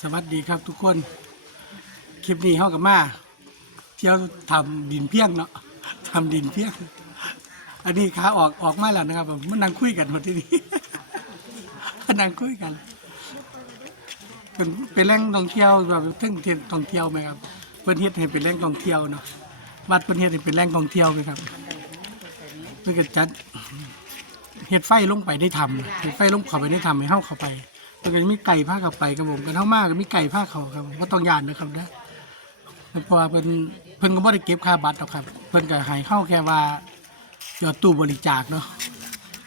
สวัสดีครับทุกคน คลิปนี้เข้ากับมา เที่ยวทำดินเพียงเนาะทำดินเพียง อันนี้ขาออกออกมาแล้วนะครับผมมันนั่งคุยกันหมดที่นี่มันนั่งคุยกัน เป็นเป็นแหล่งท่องเที่ยวแบบเท่งเที่ยวท่องเที่ยวไหมครับเพื่อนเฮ็ดให้เป็นแหล่งท่องเที่ยวเนาะวัดเพื่อนเฮ็ดให้เป็นแหล่งท่องเที่ยวไหมครับเพื่อนจัดเฮ็ดไฟลงไปได้ทำเฮ็ดไฟลงเข้าไปได้ทำให้เข้าเข้าไป แล้วก็มีไก่ผ้าเข้าไปครับผมกันเท่ามากก็มีไก่ผ้าเขาครับผมก็ต้องยานนะครับนะเพราะว่าเพิ่นเพิ่นก็บ่ได้เก็บค่าบัตรหรอกครับ เพิ่นก็ให้เข้าแค่ว่าหยอดตู้บริจาคเนาะ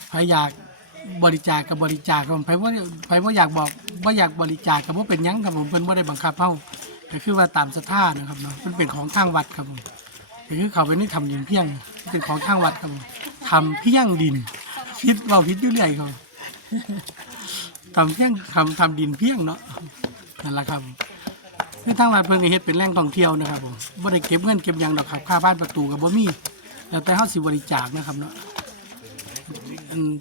ใครอยากบริจาคกับบริจาคครับผมใครว่าใครว่าอยากบอกว่าอยากบริจาคกับว่าเป็นหยังครับผมเพิ่นบ่ได้บังคับเฮาก็คือว่าตามศรัทธานะครับเนาะมันเป็นของทางวัดครับผมก็คือเขาไปนี่ทำดินเพียงเป็นของทางวัดครับผมทำเพียงดินพิษเว่าพิษอยู่เรื่อยครับำเพียงทำทำดินเพียงเนาะนั่นแหละครับคือทางวัดเพิ่นก็เฮ็ดเป็นแหล่งท่องเที่ยวนะครับผมบ่ได้เก็บเงินเก็บหยังดอกครับค่าบ้านประตูก็บ่มีแล้วแต่เฮาสิบริจาคนะครับเนาะอืม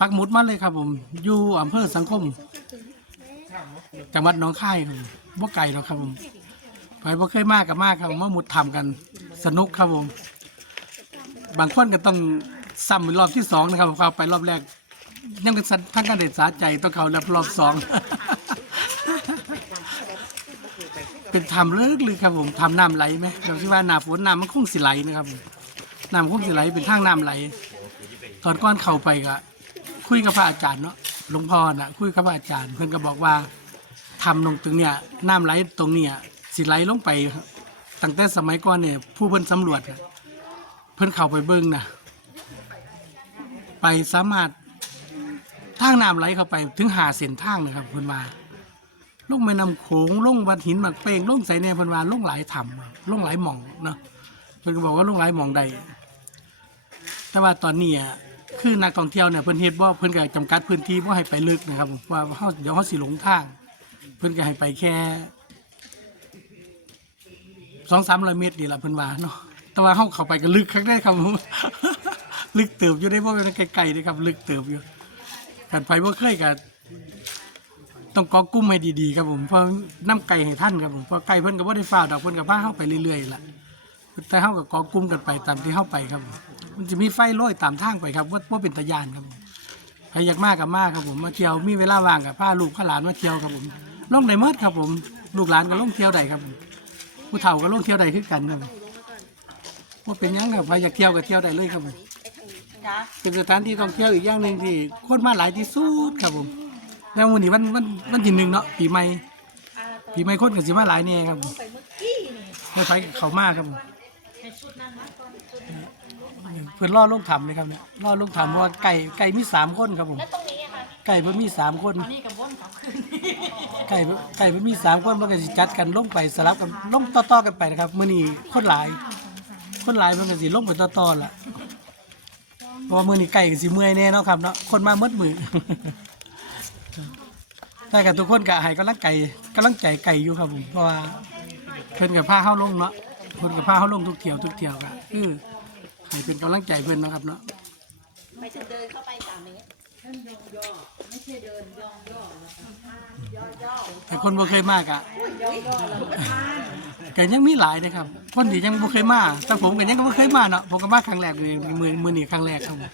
ปักหมุดมาเลยครับ ผมอยู่อำเภอสังคมจังหวัดหนองคายครับผมบ่ไกลหรอกครับผมไปบ่เคยมากกับมากครับผมาหมุดทำกันสนุกครับผม บางคนก็ต้องซ้ำเป็นรอบที่สองนะครับผมเข้าไปรอบแรก ยังเป็นสัตว์ทั้งการเด็ดสาใจต้องเขาแล้วรอบสอง เป็นทำเลิกเลยครับผมทำน้ำไหลไหมเราคิดว่าหน้าฝนน้ำมันคงสิไหลนะครับน้ำคงสิไหลเป็นทางน้ำไหล ตอนก้อนเข้าไปก็คุยกับพระอาจารย์เนาะหลวงพ่อน่ะคุยกับพระอาจารย์ เพื่อนก็บอกว่าทำลงตรงเนี้ยน้ำไหลตรงเนี้ยสิไหลลงไปตั้งแต่สมัยก่อนเนี่ยผู้เพิ่นสำรวจ เพิ่นเข้าไปเบิ้งน่ะไปสามารถ ทางน้ำไหลเข้าไปถึงหาเส้นทางนะครับเพิ่นว่าลงแม่น้ำโขงลงวัดหินหมักเปงลงใส่เน่เพิ่นว่าลงหลายถ้ำลงหลายหม่องเนาะเพิ่นก็บอกว่าลงหลายหม่องใดแต่ว่าตอนนี้อะคือนักท่องเที่ยวเนี่ยเพิ่นเฮ็ดว่าเพิ่นก็จำกัดพื้นที่บ่ให้ไปลึกนะครับว่าเฮาเดี๋ยวเฮาสิหลงทาง เพิ่นก็ให้ไปแค่สองสามร้อยเมตรนี่แหละเพิ่นว่าเนาะแต่ว่าเฮาเข้าไปก็ลึกครั้งได้ครับ ลึกเติบอยู่ได้เพราะเป็นไกลๆนะครับ ลึกเติบอยู่ กันไปว่าเคยกันต้องกอกุ้มให้ดีๆครับผมเพราะน้ำไก่ให้ท่านครับผมเพราะไก่เพิ่นก็บ่ได้ฟ้าดอกเพิ่นก็พาเข้าไปเรื่อยๆล่ะแต่เข้ากับกอกุ้มกันไปตามที่เข้าไปครับ มันจะมีไฟโรยตามทางไปครับว่าว่าเป็นตะยานครับผมใครอยากมากกับมากครับผมมาเที่ยวมีเวลาว่างกับพาลูกพาหลานมาเที่ยวครับผมล่องได้เมดครับผมลูกหลานก็ล่องเที่ยวได้ครับผมผู้เฒ่าก็ล่องเที่ยวได้คือกันครับผมว่าเป็นหยังครับใครอยากเที่ยวก็เที่ยวได้เลยครับผม เป็นสถานที่ท่องเที่ยวอีกอย่างหนึ่งที่คนมาหลายที่สุดครับผมแล้ววันนี้วันวันวันที่หนึ่งเนาะปีใหม่ปีใหม่คนกับสิมาหลายเนี่ยครับผมไม่ไปเขามากครับผมเพื่อนล่อลูกทำเลยครับเนี่ยล่อลูกทำเพราะว่าไก่ไก่มีสามคนครับผมไก่เพิ่นมีสามคนไก่เพิ่นไก่เพิ่นมีสามคนมันก็สิจัดกันลงไปสลับกันลงต่อๆกันไปนะครับมื้อนี้คนหลาย คนหลายมันก็สิลงไปต่อๆล่ะเพ ราะว่ามือนี่ไก่ก็สิเมื่อยแน่เนาะครับเนาะคนมาเมดมือ ได้กับทุกคนก็ให้กำลังไก่กำลังใจไก่อยู่ครับผมเพราะว่าเพิ่นกับผ้าเข้าลงเนาะเพิ่นกับผ้าเข้าลงทุกเที่ยวทุกเที่ยวก็คือให้เป็นกำลังใจเพิ่นเนาะครับเนาะ ไปเดินเข้าไปสามเมตร แต่คนบ่เคยมากอะก็ยังมีหลายนะครับ คนที่ยังบ่เคยมาแต่ผมก็ยังบ่เคยมาเนาะผมก็มาครั้งแรกเลยมือมือนี้ครั้งแรกครับผม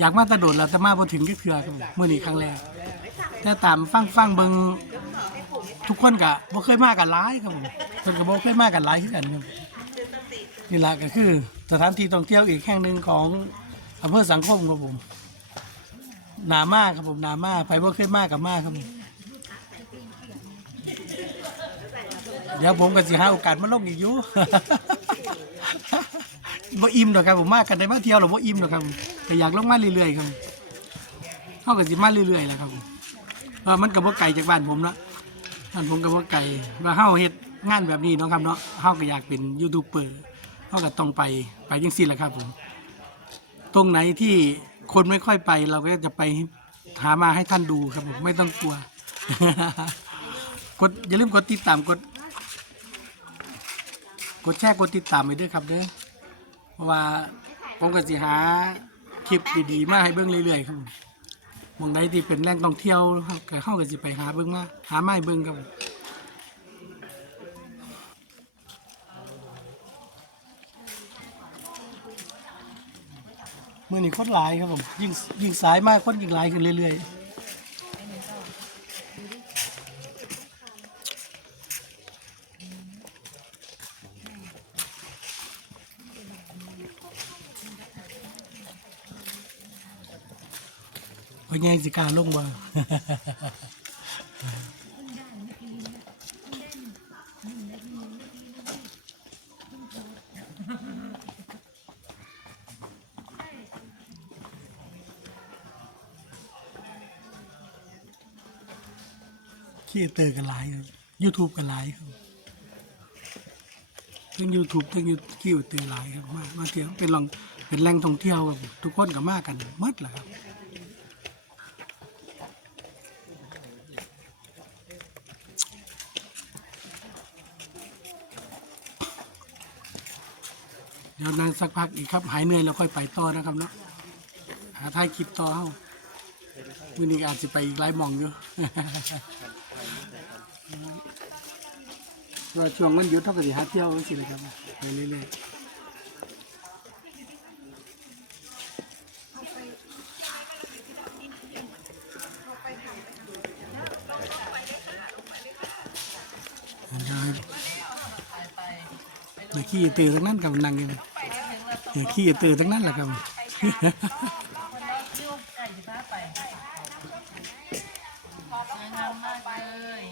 อยากมาแตะโดดแล้วแต่มาบ่ถึงก็คือครับผมมือนี้ครั้งแรกแต่ตามฟังฟังเบิงทุกคนก็บ่เคยมากันหลายครับผมเพิ่นก็บ่เคยมากันหลายคือกันครับนี่ล่ะก็คือสถานที่ท่องเที่ยวอีกแห่งหนึ่งของอำเภอสังคมครับผม หนามากครับผมหนามากไปบ่เคยมากกับมากครับผมเดี๋ยวผมก็สิหาโอกาสมาลงอีกอยู่ บ่อิ่มดอกครับผมมากันได้มาเที่ยวหรอบ่อิ่มดอกครับผมแต่อยากลงมาเรื่อยๆครับเฮาก็สิมาเรื่อยๆแหละครับผมว่ามันก็บ่ไกลจากบ้านผมเนาะบ้านผมก็บ่ไกลว่าเฮาเฮ็ดงานแบบนี้เนาะครับเนาะเฮาก็อยากเป็นยูทูบเบอร์เฮาก็ต้องไปไปจังซี่แหละครับผม ตรงไหนที่ คนไม่ค่อยไปเราก็จะไปหามาให้ท่านดูครับผมไม่ต้องกลัว กดอย่าลืมกดติดตามกด กดแชร์กดติดตามไปด้วยครับเด้อเพราะว่าผมก็สิหาคลิปดีๆมาให้เบิ่งเรื่อยๆครับมองใดที่เป็นแหล่งท่องเที่ยวก็เข้าก็สิไปหาเบิ่งมาหาไม้เบิ่งครับ มือนี้คนหลายครับผมยิ่งยิ่งสายมากคนยิ่งหลายขึ้นเรื่อยๆเพราะแย่งสิการลงบ่ ขี้เตอร์กันหลายครับกันหลายครับทั้ง YouTube ทั้งยูขี้เตอร์หลายครับมามาเที่ยวเป็นลองเป็นแหล่งท่องเที่ยวครับทุกคนก็มากันหมดแหละครับเดี๋ยวนั่งสักพักอีกครับ หายเหนื่อยแล้วค่อยไปต่อนะครับเนาะหาท้ายคลิปต่อเฮา วันนี้อาจจะไปอีกหลายหมองอยู่ ว่าช่วงมันหยุดเท่ากับสิหาเที่ยวสิเลยครับไปเรื่อยๆเดี๋ยวขี้ตื่นทั้งนั้นกับนั่งองเดี๋ยวขี้ตื่นทั้งนั้นแหละครับ สวยงามมากเลย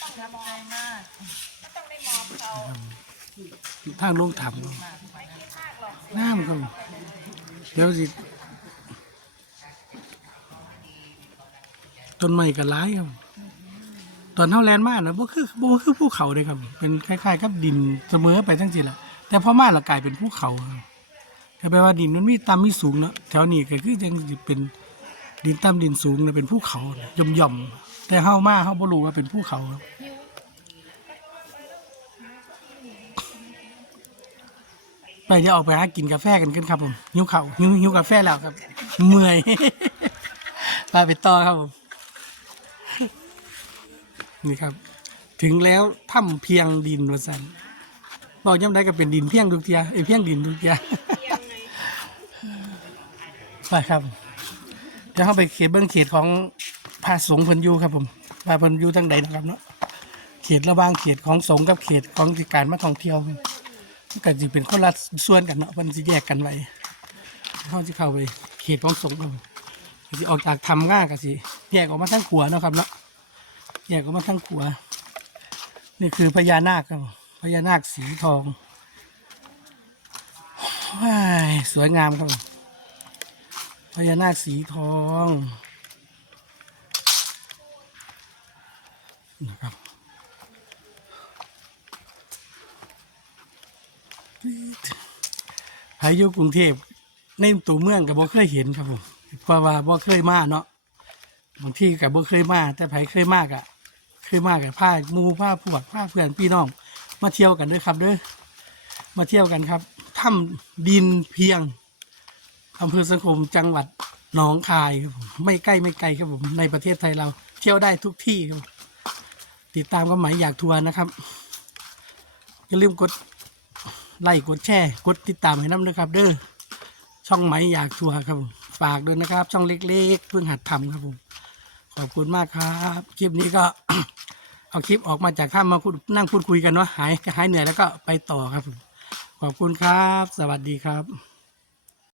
ประทับใจมาก ทางลงถ้ำน้ำครับเดี๋ยวสิต้นไม้ก็ร้ายครับ ตอนเท่าแลนด์มากนะบ่คือบ่คือภูเขาเลยครับ เป็นคล้ายๆกับดินเสมอไปทั้งสิ้นแหละแต่พอมาแล้วกลายเป็นภูเขาครับก็แปลว่าดินมันมีต่ำมีสูงเนาะแถวนี้ก็คือจังเป็นดินต่ำดินสูงนะเป็นภูเขาย่อมย่อมๆแต่เฮามาเฮาบ่รู้ว่าเป็นภูเขาครับ ไปจะออกไปหากินกาแฟกันกันครับผมหิวเขาวหิวหิวกาแฟแล้วครับ เมื่อยไปไปต่อครับผม นี่ครับ ถึงแล้วถ้ำเพียงดินวสันบอกย้ำได้ก็เป็นดินเพียงทุกเทียไอเพียงดินทุกเทียไปครับเดี๋ยวเข้าไปเขตเบื้องเขตของพาสงฆ์เพันยูครับผมพาเพันยูทั้งใดนะครับเนาะเขตระหว่างเขตของสงฆ์กับเขตของที่การมาท่องเที่ยว ก็จะเป็นคนละส่วนกันเนาะมันจะแยกกันไว้เขาจะเข้าไปเขตของสงฆ์ก็สิออกจากทำง่ายก็สิแยกออกมาทั้งขัวเนาะครับเนาะแยกออกมาทั้งขัว นี่คือพญานาคครับพญานาคสีทองว้ายสวยงามครับพญานาคสีทองนะครับ ใครอยู่กรุงเทพในตัวเมืองกับบ่เคยเห็นครับผมเพราะว่าบ่เคยมาเนาะบางที่กับบ่เคยมา แต่ไผเคยมากอะเคยมากกับผ้ามูผ้าพวกผ้าเพื่อนพี่น้อง มาเที่ยวกันด้วยครับเด้อมาเที่ยวกันครับถ้ำดินเพียงอำเภอสังคมจังหวัดหนองคายครับผมไม่ใกล้ไม่ไกลครับผมในประเทศไทยเรา เที่ยวได้ทุกที่ครับติดตามกันหมายอยากทัวร์นะครับอย่าลืมกด ไลค์กดแชร์กดติดตามให้น้ำด้วยครับ เด้อช่องไหมอยากชัวร์ครับผมฝากด้วยนะครับ ช่องเล็ก ๆ เพิ่งหัดทำครับผมขอบคุณมากครับคลิปนี้ก็ เอาคลิปออกมาจากถ้ำมาพูดนั่งพูดคุยกันเนาะหายหายเหนื่อยแล้วก็ไปต่อครับผมขอบคุณครับ สวัสดีครับ